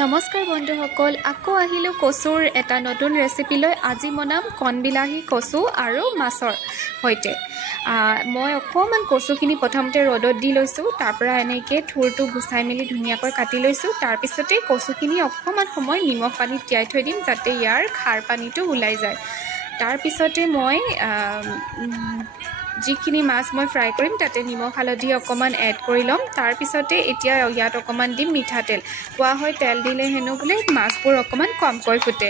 নমস্কাৰ বন্ধুসকল, আকৌ আহিলোঁ কচুৰ এটা নতুন ৰেচিপিলৈ। আজি বনাম কণবিলাহী কচু আৰু মাছৰ সৈতে। মই অকণমান কচুখিনি প্ৰথমতে ৰ'দত দি লৈছোঁ। তাৰপৰা এনেকৈ থুৰটো গুচাই মেলি ধুনীয়াকৈ কাটি লৈছোঁ। তাৰপিছতে কচুখিনি অকণমান সময় নিমখ পানীত তিয়াই থৈ দিম, যাতে ইয়াৰ খাৰ পানীটো ওলাই যায়। তাৰপিছতে মই যিখিনি মাছ মই ফ্ৰাই কৰিম তাতে নিমখ হালধি অকণমান এড কৰি ল'ম। তাৰপিছতে এতিয়া ইয়াত অকণমান দিম মিঠাতেল। কোৱা হয় তেল দিলে হেনো বোলে মাছবোৰ অকণমান কমকৈ ফুটে।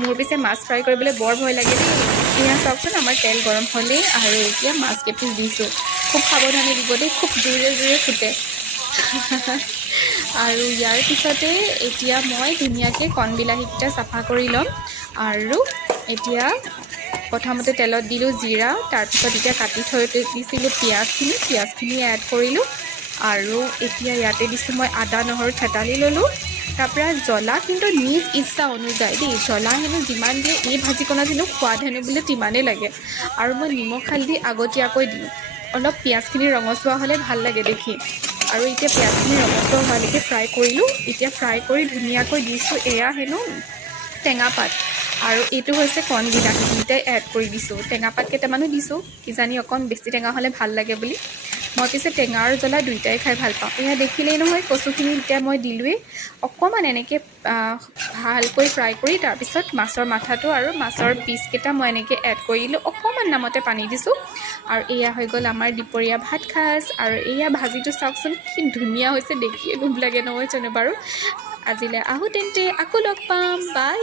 মোৰ পিছে মাছ ফ্ৰাই কৰিবলৈ বৰ ভয় লাগে দেই। এয়া চাওকচোন, আমাৰ তেল গৰম হ'লেই আৰু এতিয়া মাছ কেইপিচ দিছোঁ। খুব সাৱধানে দিব দেই, খুব জোৰে জোৰে ফুটে। আৰু ইয়াৰ পিছতে এতিয়া মই ধুনীয়াকৈ কণবিলাহীকেইটা চাফা কৰি ল'ম। আৰু এতিয়া প্ৰথমতে তেলত দিলোঁ জিৰা, তাৰপিছত এতিয়া কাটি থৈ দিছিলোঁ পিঁয়াজখিনি এড কৰিলোঁ। আৰু এতিয়া ইয়াতে দিছোঁ মই আদা নহৰু থেতালি ল'লোঁ। তাৰপৰা জ্বলা কিন্তু নিজ ইচ্ছা অনুযায়ী দেই, জ্বলা হেনো যিমান দিয়ে এই ভাজিকণত হেনো সোৱাদ হেনো বোলে তিমানেই লাগে। আৰু মই নিমখ হালধি আগতীয়াকৈ দিওঁ, অলপ পিঁয়াজখিনি ৰঙচুৱা হ'লে ভাল লাগে দেখি। আৰু এতিয়া পিঁয়াজখিনি ৰঙচুৱা হোৱালৈকে ফ্ৰাই কৰিলোঁ। এতিয়া ফ্ৰাই কৰি ধুনীয়াকৈ দিছোঁ এয়া হেনো টেঙাপাত, আৰু এইটো হৈছে কণবিলাহী, দুয়োটাই এড কৰি দিছোঁ। টেঙাপাত কেইটামানো দিছোঁ, কিজানি অকণ বেছি টেঙা হ'লে ভাল লাগে বুলি। মই পিছে টেঙা আৰু জ্বলা দুয়োটাই খাই ভাল পাওঁ। এয়া দেখিলেই নহয় কচুখিনি এতিয়া মই দিলোঁৱেই। অকণমান এনেকৈ ভালকৈ ফ্ৰাই কৰি তাৰপিছত মাছৰ মাথাটো আৰু মাছৰ পিচকেইটা মই এনেকৈ এড কৰি দিলোঁ। অকণমান নামতে পানী দিছোঁ। আৰু এয়া হৈ গ'ল আমাৰ দুপৰীয়া ভাত সাজ। আৰু এয়া ভাজিটো চাওকচোন কি ধুনীয়া হৈছে, দেখিয়ে লোভ লাগে নহয় জানো বাৰু। আজিলৈ আহোঁ তেন্তে, আকৌ লগ পাম, বাই।